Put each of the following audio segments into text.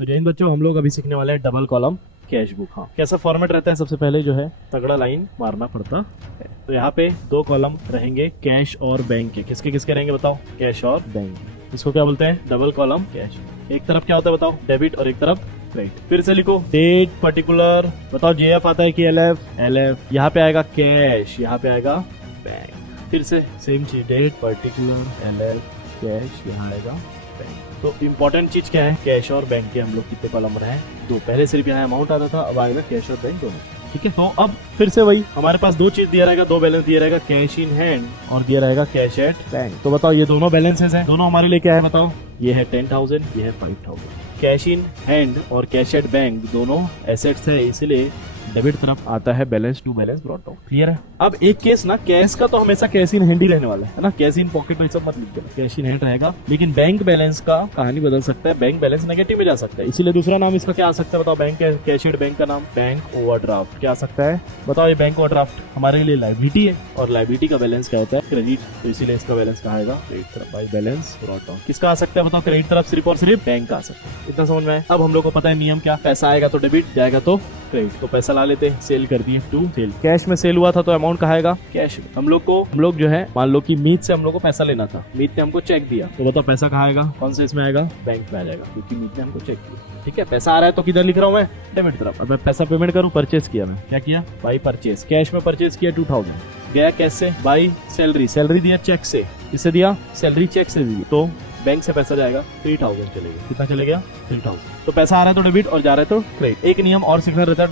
तो जय हिंद बच्चों, हम लोग अभी सीखने वाले हैं डबल कॉलम कैश बुक। हाँ, कैसा फॉर्मेट रहता है? सबसे पहले जो है तगड़ा लाइन मारना पड़ता है। तो यहाँ पे दो कॉलम रहेंगे कैश और बैंक के। किसके किसके रहेंगे बताओ? कैश और बैंक। इसको क्या बोलते हैं? Double column cash. एक तरफ क्या होता है बताओ? डेबिट, और एक तरफ क्रेडिट। फिर से लिखो, डेट पर्टिकुलर, बताओ जेएफ आता है कि एलएफ? एलएफ। यहाँ पे आएगा कैश, यहाँ पे आएगा बैंक। फिर से सेम चीज, डेट पर्टिकुलर एलएफ कैश, यहाँ आएगा बैंक। तो इम्पोर्टेंट चीज क्या है? कैश और बैंक के हम लोग कितने कॉलम रहे हैं? दो। पहले सिर्फ यहाँ अमाउंट आता था, अब आएगा कैश और बैंक दोनों। ठीक है, तो अब फिर से वही हमारे पास दो चीज दिया रहेगा, दो बैलेंस दिया रहेगा, कैश इन हैंड और दिया रहेगा कैश एट बैंक। तो बताओ ये दोनों बैलेंसेस हैं, दोनों हमारे लिए क्या है बताओ? ये है 10,000, ये है 5,000। कैश इन हैंड और कैश एट बैंक दोनों एसेट्स है, इसलिए डेबिट तरफ आता है balance to balance brought down. Clear है? अब एक केस ना, कैश का तो हमेशा कैश इन हैंड ही रहने वाला है ना, कैश इन पॉकेट में सब मत लिख देना, कैश इन हैंड रहेगा। लेकिन बैंक बैलेंस का कहानी बदल सकता है, बैंक बैलेंस नेगेटिव में जा सकता है, इसीलिए दूसरा नाम इसका क्या आ सकता है बताओ? बैंक कैश एट बैंक का नाम बैंक ओवरड्राफ्ट। क्या आ सकता है बताओ? ये बैंक ओवरड्राफ्ट हमारे लिए लायबिलिटी है, और लायबिलिटी का बैलेंस क्या होता है? क्रेडिट। तो इसीलिए इसका बैलेंस कहाँ आएगा? क्रेडिट तरफ बाई बैलेंस ब्रॉट डाउन। किसका आ सकता है बताओ? क्रेडिट तरफ सिर्फ और सिर्फ बैंक का आ सकता है। इतना समझ में आया? अब हम लोग को पता है नियम क्या? पैसा आएगा तो डेबिट, जाएगा तो क्रेडिट। तो पैसा ला लेते हैं, सेल कर दिए टू सेल। कैश में सेल हुआ था तो अमाउंट कहाँ आएगा? कैश में। हम लोग जो है, मान लो कि मीत से हम लोग को पैसा लेना था, मीत ने हमको चेक दिया, तो बताओ पैसा कहाँ आएगा? कौन से इसमें आएगा? बैंक में आ जाएगा, क्योंकि मीत ने हमको चेक दिया। ठीक है, पैसा आ रहा है तो किधर लिख रहा हूँ मैं? डेबिट तरफ। अब मैं पैसा पेमेंट करूँ, परचेस किया, मैं क्या किया? By purchase. कैश में परचेस किया 2,000, गया कैश से बाई सैलरी, सैलरी दिया चेक से, किससे दिया? सैलरी चेक से दी, तो बैंक से पैसा जाएगा 3,000 चलेगा। कितना चलेगा? 3,000। तो पैसा आ रहा है तो डेबिट और जा रहा है तो क्रेडिट। एक नियम और सीखना रहता है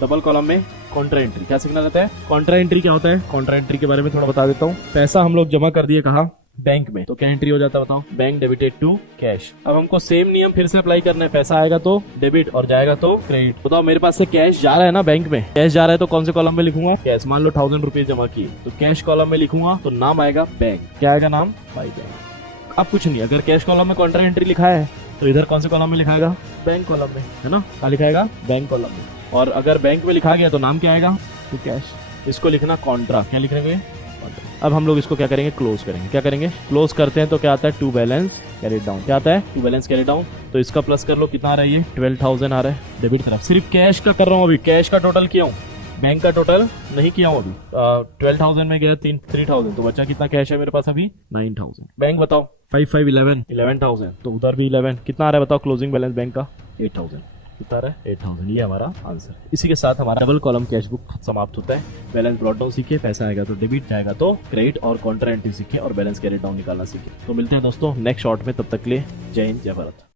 डबल कॉलम में, कॉन्ट्रा एंट्री। क्या सीखना रहता है? कॉन्ट्रा एंट्री क्या होता है? कॉन्ट्रा एंट्री के बारे में थोड़ा बता देता हूँ। पैसा हम लोग जमा कर दिए कहाँ? बैंक में, तो क्या एंट्री हो जाता है बताओ? Bank debited to cash. अब हमको सेम नियम फिर से अप्लाई करना है, पैसा आएगा तो डेबिट और जाएगा तो क्रेडिट। बताओ मेरे पास से कैश जा रहा है ना बैंक में, कैश जा रहा है तो कौन से कॉलम में लिखूंगा? कैश। मान लो 1,000 रुपए जमा किए, तो कैश कॉलम में लिखूंगा, तो नाम आएगा बैंक। क्या आएगा नाम? By bank. अब कुछ नहीं, अगर कैश कॉलम में कॉन्ट्रा एंट्री लिखा है तो इधर कौन से कॉलम में लिखाएगा? बैंक कॉलम में, है ना? क्या लिखाएगा? बैंक कॉलम में। और अगर बैंक में लिखा गया तो नाम क्या आएगा? तो कैश। इसको लिखना कॉन्ट्रा। क्या लिख रहे हैं? अब हम लोग इसको क्या करेंगे? क्लोज करेंगे। क्या करेंगे? क्लोज करते हैं तो क्या आता है? To balance carry down. क्या आता है? To balance carry down. तो इसका प्लस कर लो, कितना आ रहा है? ये 12,000 आ रहा है डेबिट तरफ। सिर्फ कैश का कर रहा हूँ अभी, कैश का टोटल किया हूँ, बैंक का टोटल नहीं किया हूँ अभी। 12,000 में गया 3,000, तो बचा कितना कैश है मेरे पास अभी? 9,000। बैंक बताओ? 5, 11,000, तो उधर भी 11। कितना आ रहा है बताओ क्लोजिंग बैलेंस बैंक का? 8,000। कितना आ रहा है? 8,000। ये हमारा आंसर। इसी के साथ हमारा डबल कॉलम कैश बुक समाप्त होता है। बैलेंस ब्रॉट डाउन सीखे, पैसा आएगा तो डेबिट, जाएगा तो क्रेडिट, और कॉन्ट्रा एंट्री सीखे, और बैलेंस कैरी डाउन निकालना सीखे। तो मिलते हैं दोस्तों नेक्स्ट शॉर्ट में, तब तक के लिए जय हिंद, जय भारत।